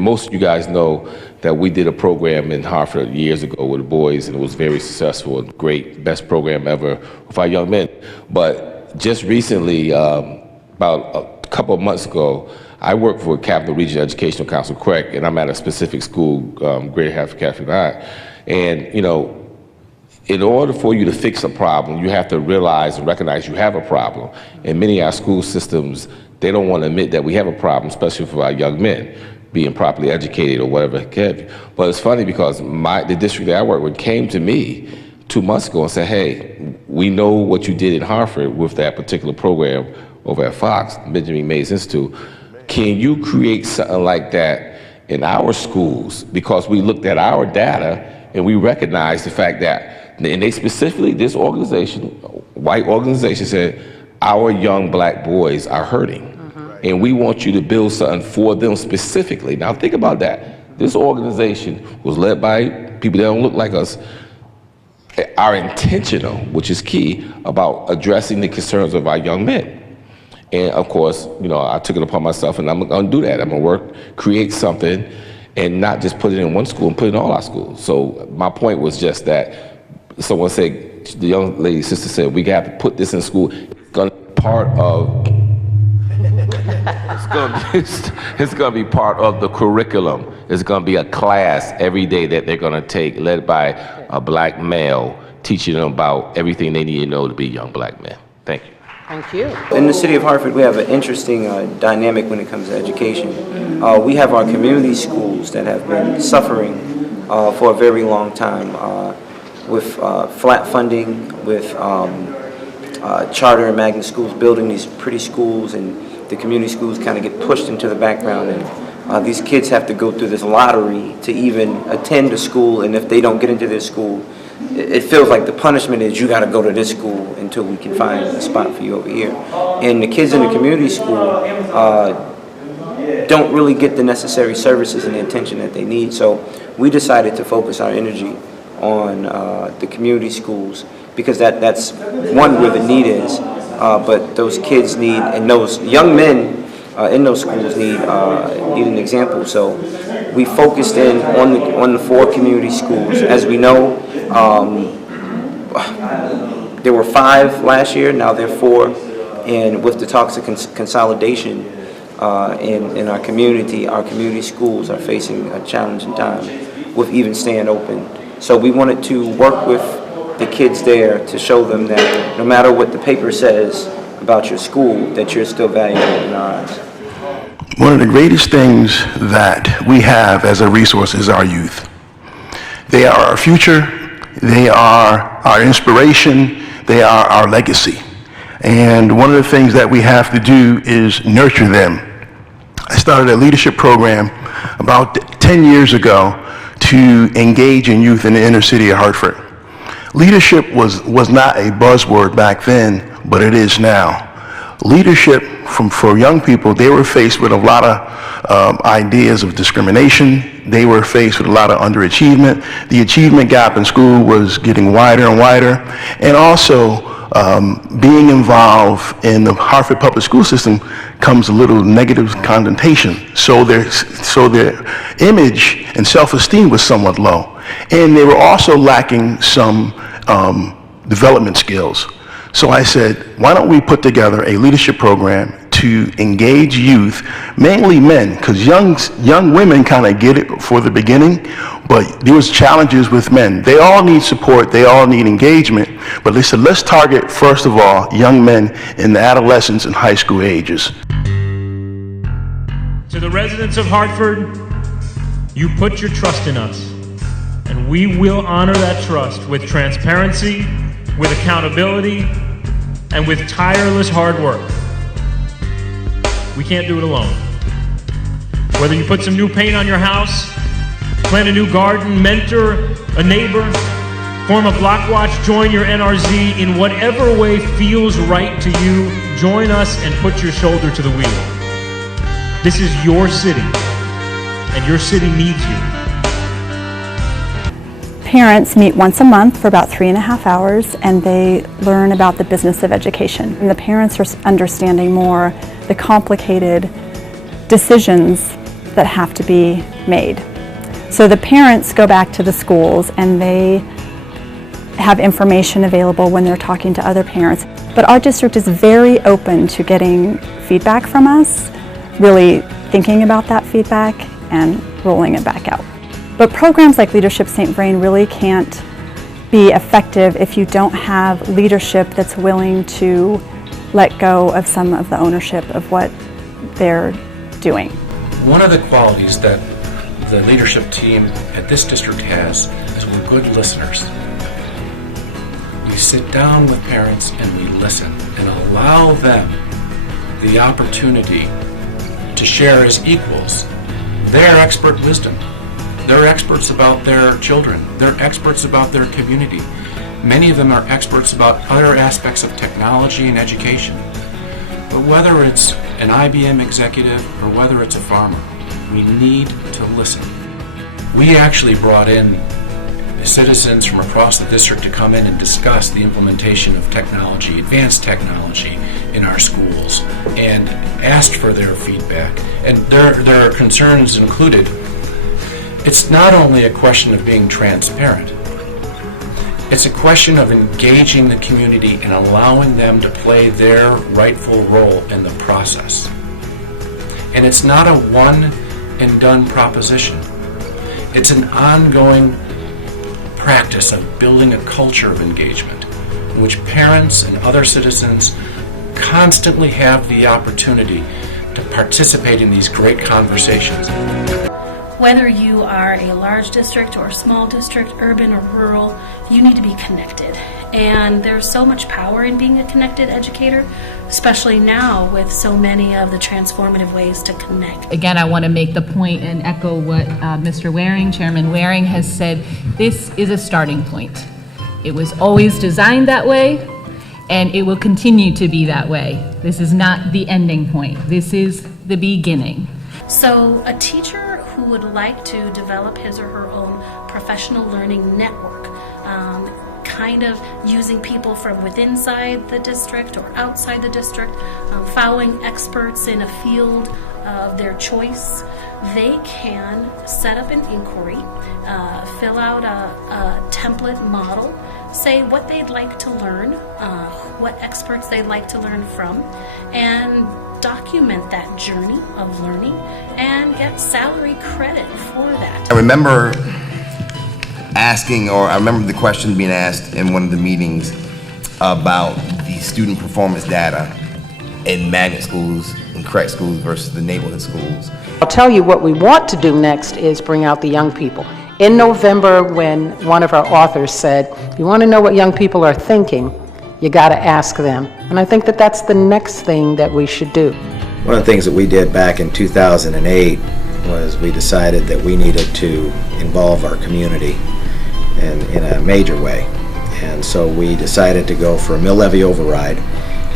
Most of you guys know that we did a program in Hartford years ago with the boys, and it was very successful and great, best program ever with our young men. But just recently, about a couple of months ago, I work for Capital Region Educational Council, correct, and I'm at a specific school, Greater Hartford Catholic High. And, you know, in order for you to fix a problem, you have to realize and recognize you have a problem. And many of our school systems, they don't want to admit that we have a problem, especially for our young men being properly educated or whatever have you. But it's funny because the district that I work with came to me 2 months ago and said, hey, we know what you did in Hartford with that particular program over at Fox, Benjamin Mays Institute. Can you create something like that in our schools? Because we looked at our data and we recognized the fact that, and they specifically, this organization, white organization, said, our young black boys are hurting. And we want you to build something for them specifically. Now think about that. This organization was led by people that don't look like us, are intentional, which is key, about addressing the concerns of our young men. And of course, you know, I took it upon myself and I'm gonna do that. I'm gonna work, create something, and not just put it in one school and put it in all our schools. So my point was just that someone said, the young lady sister said, we have to put this in school. It's gonna be part of, it's gonna be part of the curriculum. It's gonna be a class every day that they're gonna take, led by a black male, teaching them about everything they need to know to be young black men. Thank you. Thank you. In the city of Hartford, we have an interesting dynamic when it comes to education. We have our community schools that have been suffering for a very long time with flat funding, with charter and magnet schools building these pretty schools, and the community schools kind of get pushed into the background, and these kids have to go through this lottery to even attend a school, and if they don't get into this school, it feels like the punishment is you got to go to this school until we can find a spot for you over here. And the kids in the community school don't really get the necessary services and the attention that they need. So we decided to focus our energy on the community schools, because that's one where the need is, but those kids need, and those young men in those schools need an example. So we focused in on the 4 community schools. As we know, there were 5 last year, now there are 4, and with the talks of consolidation in our community schools are facing a challenging time with even staying open. So we wanted to work with the kids there to show them that no matter what the paper says about your school, that you're still valuable in our eyes. One of the greatest things that we have as a resource is our youth. They are our future, they are our inspiration, they are our legacy. And one of the things that we have to do is nurture them. I started a leadership program about 10 years ago to engage in youth in the inner city of Hartford. Leadership was not a buzzword back then, but it is now. Leadership for young people, they were faced with a lot of ideas of discrimination. They were faced with a lot of underachievement. The achievement gap in school was getting wider and wider. And also, being involved in the Hartford public school system comes a little negative connotation. So their image and self-esteem was somewhat low. And they were also lacking some development skills. So I said, why don't we put together a leadership program to engage youth, mainly men, because young women kind of get it for the beginning, but there was challenges with men. They all need support, they all need engagement, but they said, let's target, first of all, young men in the adolescence and high school ages. To the residents of Hartford, you put your trust in us, and we will honor that trust with transparency, with accountability, and with tireless hard work. We can't do it alone. Whether you put some new paint on your house, plant a new garden, mentor a neighbor, form a block watch, join your NRZ, in whatever way feels right to you, join us and put your shoulder to the wheel. This is your city, and your city needs you. Parents meet once a month for about 3.5 hours, and they learn about the business of education. And the parents are understanding more the complicated decisions that have to be made. So the parents go back to the schools and they have information available when they're talking to other parents. But our district is very open to getting feedback from us, really thinking about that feedback and rolling it back out. But programs like Leadership St. Vrain really can't be effective if you don't have leadership that's willing to let go of some of the ownership of what they're doing. One of the qualities that the leadership team at this district has is we're good listeners. We sit down with parents and we listen and allow them the opportunity to share as equals their expert wisdom. They're experts about their children. They're experts about their community. Many of them are experts about other aspects of technology and education. But whether it's an IBM executive or whether it's a farmer, we need to listen. We actually brought in citizens from across the district to come in and discuss the implementation of technology, advanced technology in our schools, and asked for their feedback. And their concerns included, it's not only a question of being transparent, it's a question of engaging the community and allowing them to play their rightful role in the process. And it's not a one and done proposition. It's an ongoing practice of building a culture of engagement in which parents and other citizens constantly have the opportunity to participate in these great conversations. Whether you are a large district or a small district, urban or rural, you need to be connected. And there's so much power in being a connected educator, especially now with so many of the transformative ways to connect. Again, I want to make the point and echo what Mr. Waring, Chairman Waring, has said. This is a starting point. It was always designed that way, and it will continue to be that way. This is not the ending point. This is the beginning. So a teacher who would like to develop his or her own professional learning network, kind of using people from within inside the district or outside the district, following experts in a field of their choice, they can set up an inquiry, fill out a template model, say what they'd like to learn, what experts they'd like to learn from, and document that journey of learning and get salary credit for that. I remember I remember the question being asked in one of the meetings about the student performance data in magnet schools and correct schools versus the neighborhood schools. I'll tell you what we want to do next is bring out the young people. In November, when one of our authors said, you want to know what young people are thinking, you got to ask them. And I think that that's the next thing that we should do. One of the things that we did back in 2008 was we decided that we needed to involve our community in a major way. And so we decided to go for a mill levy override,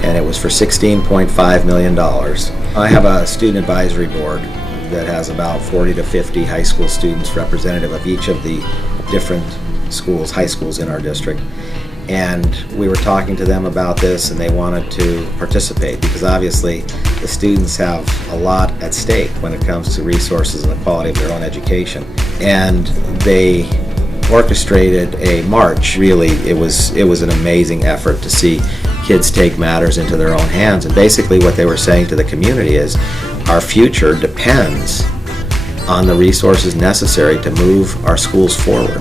and it was for $16.5 million. I have a student advisory board that has about 40 to 50 high school students representative of each of the different schools, high schools in our district. And we were talking to them about this, and they wanted to participate because obviously the students have a lot at stake when it comes to resources and the quality of their own education. And they orchestrated a march. Really, it was an amazing effort to see kids take matters into their own hands. And basically what they were saying to the community is our future depends on the resources necessary to move our schools forward.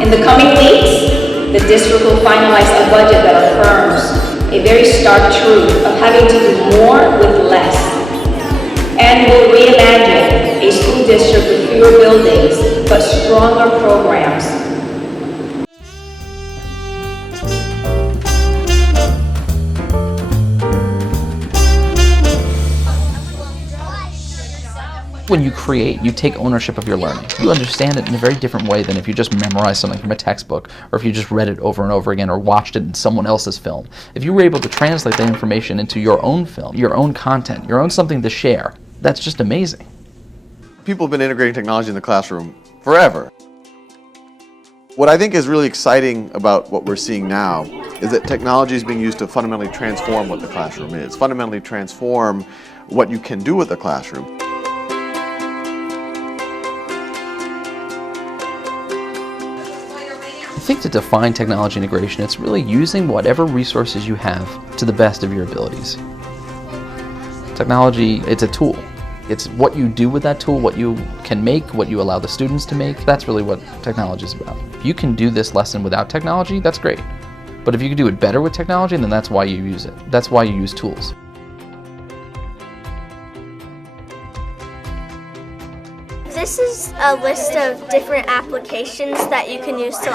In the coming weeks, the district will finalize a budget that affirms a very stark truth of having to do more with less, and will reimagine a school district with fewer buildings but stronger programs. When you create, you take ownership of your learning. You understand it in a very different way than if you just memorize something from a textbook, or if you just read it over and over again, or watched it in someone else's film. If you were able to translate that information into your own film, your own content, your own something to share, that's just amazing. People have been integrating technology in the classroom forever. What I think is really exciting about what we're seeing now is that technology is being used to fundamentally transform what the classroom is, fundamentally transform what you can do with the classroom. think to define technology integration, it's really using whatever resources you have to the best of your abilities. Technology, it's a tool. It's what you do with that tool, what you can make, what you allow the students to make. That's really what technology is about. If you can do this lesson without technology, that's great. But if you can do it better with technology, then that's why you use it. That's why you use tools. This is a list of different applications that you can use to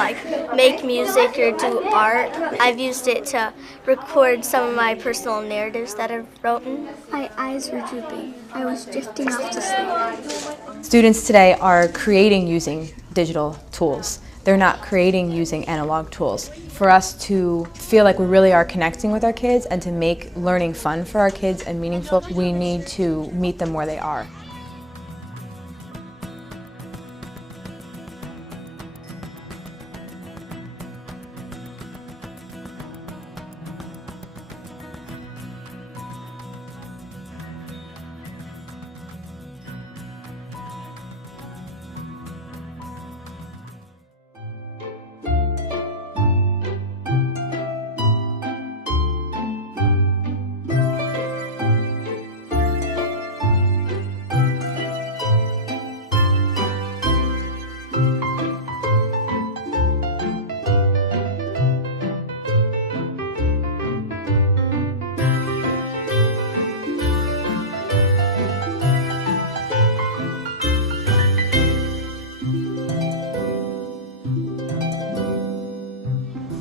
make music or do art. I've used it to record some of my personal narratives that I've written. My eyes were drooping. I was drifting off to sleep. Students today are creating using digital tools. They're not creating using analog tools. For us to feel like we really are connecting with our kids and to make learning fun for our kids and meaningful, we need to meet them where they are.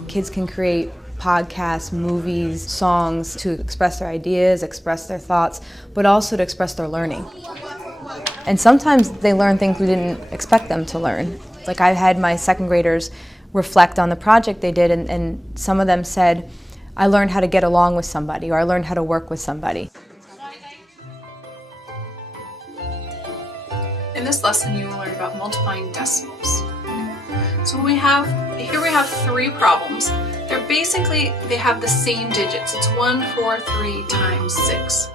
Kids can create podcasts, movies, songs to express their ideas, express their thoughts, but also to express their learning. And sometimes they learn things we didn't expect them to learn. Like I had my second graders reflect on the project they did, and some of them said, I learned how to get along with somebody, or I learned how to work with somebody. In this lesson, you will learn about multiplying decimals. So here we have 3 problems. They have the same digits. It's 1, 4, 3 times 6.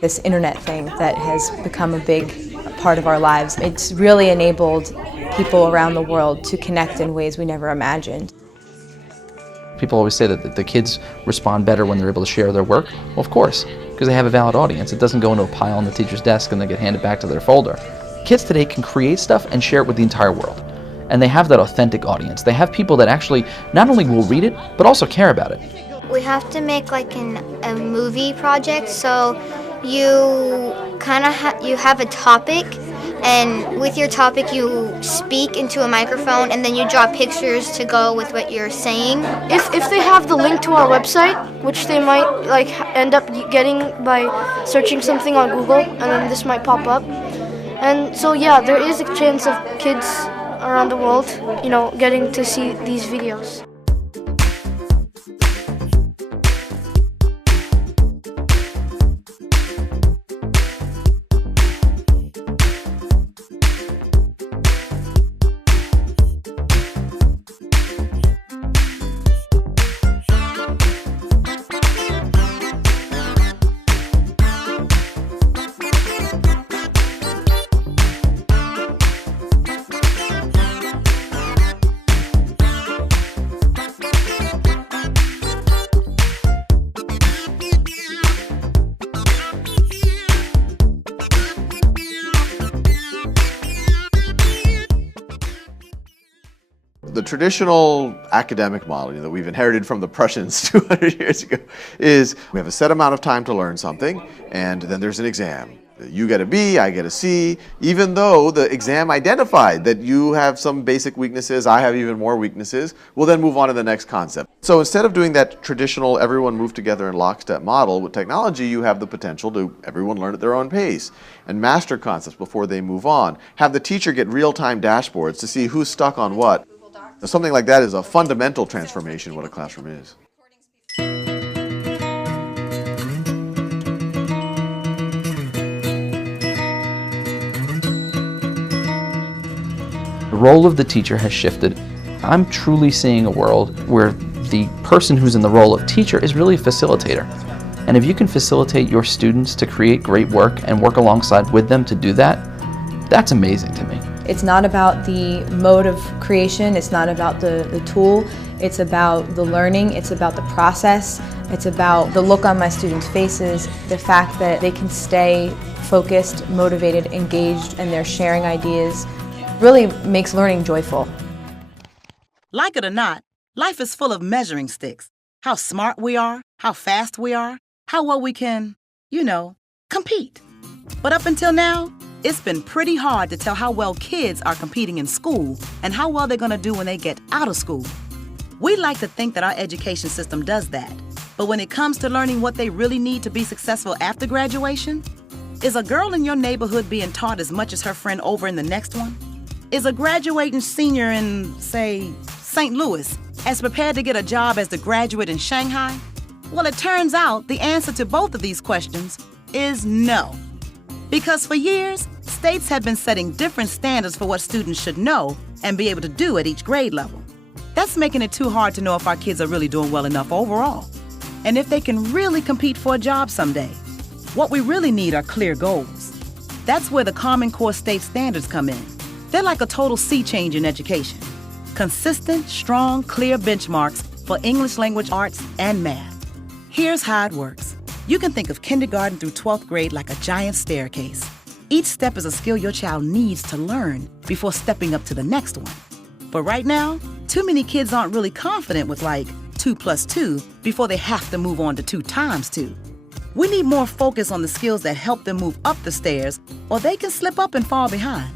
This internet thing that has become a big part of our lives, it's really enabled people around the world to connect in ways we never imagined. People always say that the kids respond better when they're able to share their work. Well, of course, because they have a valid audience. It doesn't go into a pile on the teacher's desk and they get handed back to their folder. Kids today can create stuff and share it with the entire world. And they have that authentic audience. They have people that actually not only will read it, but also care about it. We have to make a movie project, so you you have a topic, and with your topic you speak into a microphone, and then you draw pictures to go with what you're saying. If they have the link to our website, which they might end up getting by searching something on Google, and then this might pop up. And so yeah, there is a chance of kids around the world, getting to see these videos. The traditional academic model that we've inherited from the Prussians 200 years ago is we have a set amount of time to learn something, and then there's an exam. You get a B, I get a C, even though the exam identified that you have some basic weaknesses, I have even more weaknesses, we'll then move on to the next concept. So instead of doing that traditional everyone move together in lockstep model, with technology you have the potential to everyone learn at their own pace and master concepts before they move on. Have the teacher get real-time dashboards to see who's stuck on what. Something like that is a fundamental transformation of what a classroom is. The role of the teacher has shifted. I'm truly seeing a world where the person who's in the role of teacher is really a facilitator. And if you can facilitate your students to create great work and work alongside with them to do that, that's amazing to me. It's not about the mode of creation, it's not about the tool, it's about the learning, it's about the process, it's about the look on my students' faces, the fact that they can stay focused, motivated, engaged, and they're sharing ideas. Really makes learning joyful. Like it or not, life is full of measuring sticks. How smart we are, how fast we are, how well we can, compete. But up until now, it's been pretty hard to tell how well kids are competing in school and how well they're going to do when they get out of school. We like to think that our education system does that. But when it comes to learning what they really need to be successful after graduation, is a girl in your neighborhood being taught as much as her friend over in the next one? Is a graduating senior in, say, St. Louis as prepared to get a job as the graduate in Shanghai? Well, it turns out the answer to both of these questions is no. Because for years, states have been setting different standards for what students should know and be able to do at each grade level. That's making it too hard to know if our kids are really doing well enough overall, and if they can really compete for a job someday. What we really need are clear goals. That's where the Common Core state standards come in. They're like a total sea change in education. Consistent, strong, clear benchmarks for English language arts and math. Here's how it works. You can think of kindergarten through 12th grade like a giant staircase. Each step is a skill your child needs to learn before stepping up to the next one. But right now, too many kids aren't really confident with 2 + 2 before they have to move on to 2 × 2. We need more focus on the skills that help them move up the stairs, or they can slip up and fall behind.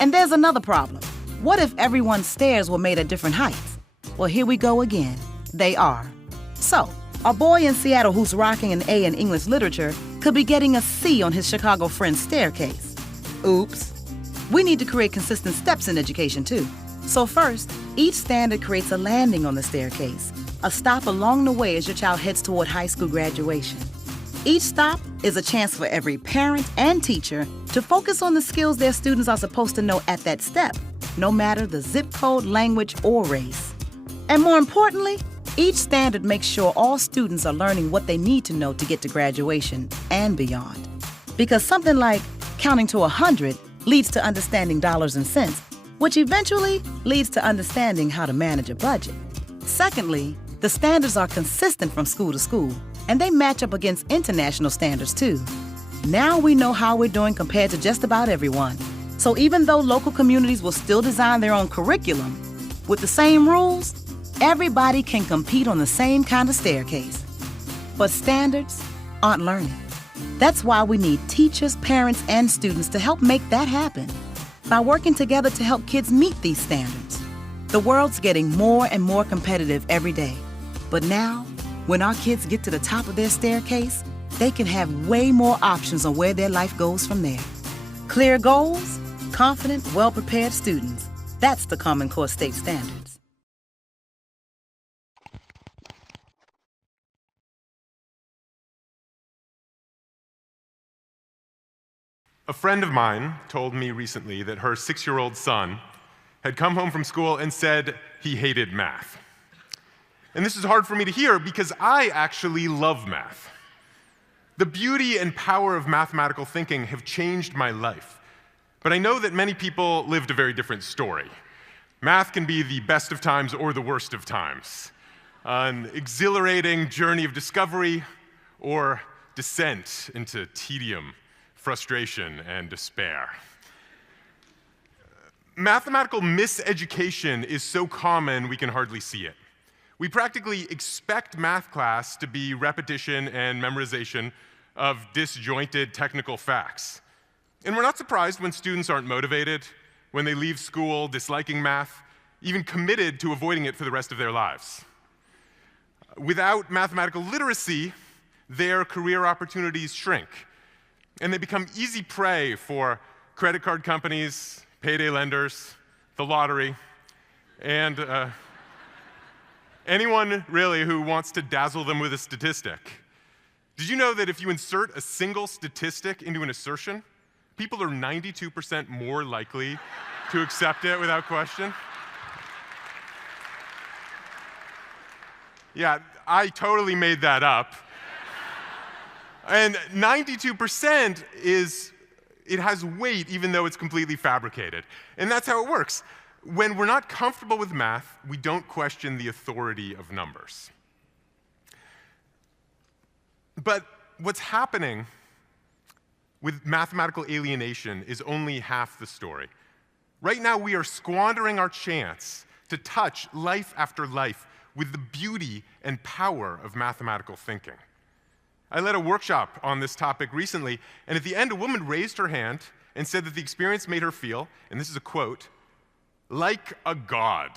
And there's another problem. What if everyone's stairs were made at different heights? Well, here we go again. They are. So, a boy in Seattle who's rocking an A in English literature could be getting a C on his Chicago friend's staircase. Oops. We need to create consistent steps in education, too. So first, each standard creates a landing on the staircase, a stop along the way as your child heads toward high school graduation. Each stop is a chance for every parent and teacher to focus on the skills their students are supposed to know at that step, no matter the zip code, language, or race. And more importantly, each standard makes sure all students are learning what they need to know to get to graduation and beyond. Because something like counting to 100 leads to understanding dollars and cents, which eventually leads to understanding how to manage a budget. Secondly, the standards are consistent from school to school, and they match up against international standards too. Now we know how we're doing compared to just about everyone. So even though local communities will still design their own curriculum, with the same rules, everybody can compete on the same kind of staircase. But standards aren't learning. That's why we need teachers, parents, and students to help make that happen. By working together to help kids meet these standards. The world's getting more and more competitive every day. But now, when our kids get to the top of their staircase, they can have way more options on where their life goes from there. Clear goals, confident, well-prepared students. That's the Common Core state standards. A friend of mine told me recently that her 6-year-old son had come home from school and said he hated math. And this is hard for me to hear because I actually love math. The beauty and power of mathematical thinking have changed my life. But I know that many people lived a very different story. Math can be the best of times or the worst of times. An exhilarating journey of discovery or descent into tedium, frustration, and despair. Mathematical miseducation is so common we can hardly see it. We practically expect math class to be repetition and memorization of disjointed technical facts. And we're not surprised when students aren't motivated, when they leave school disliking math, even committed to avoiding it for the rest of their lives. Without mathematical literacy, their career opportunities shrink, and they become easy prey for credit card companies, payday lenders, the lottery, and anyone really who wants to dazzle them with a statistic. Did you know that if you insert a single statistic into an assertion, people are 92% more likely to accept it without question? Yeah, I totally made that up. And 92% is it has weight even though it's completely fabricated. And that's how it works. When we're not comfortable with math, we don't question the authority of numbers. But what's happening with mathematical alienation is only half the story. Right now, we are squandering our chance to touch life after life with the beauty and power of mathematical thinking. I led a workshop on this topic recently, and at the end, a woman raised her hand and said that the experience made her feel, and this is a quote, like a god.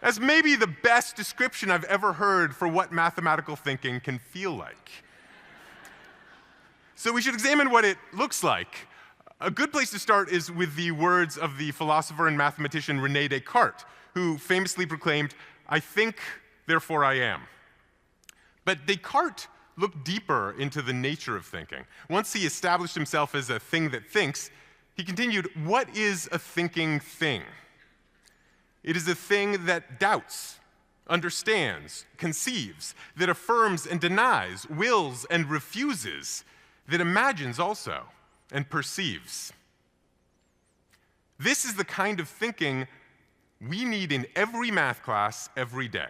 That's maybe the best description I've ever heard for what mathematical thinking can feel like. So we should examine what it looks like. A good place to start is with the words of the philosopher and mathematician René Descartes, who famously proclaimed, "I think, therefore I am." But Descartes looked deeper into the nature of thinking. Once he established himself as a thing that thinks, he continued, what is a thinking thing? It is a thing that doubts, understands, conceives, that affirms and denies, wills and refuses, that imagines also and perceives. This is the kind of thinking we need in every math class every day.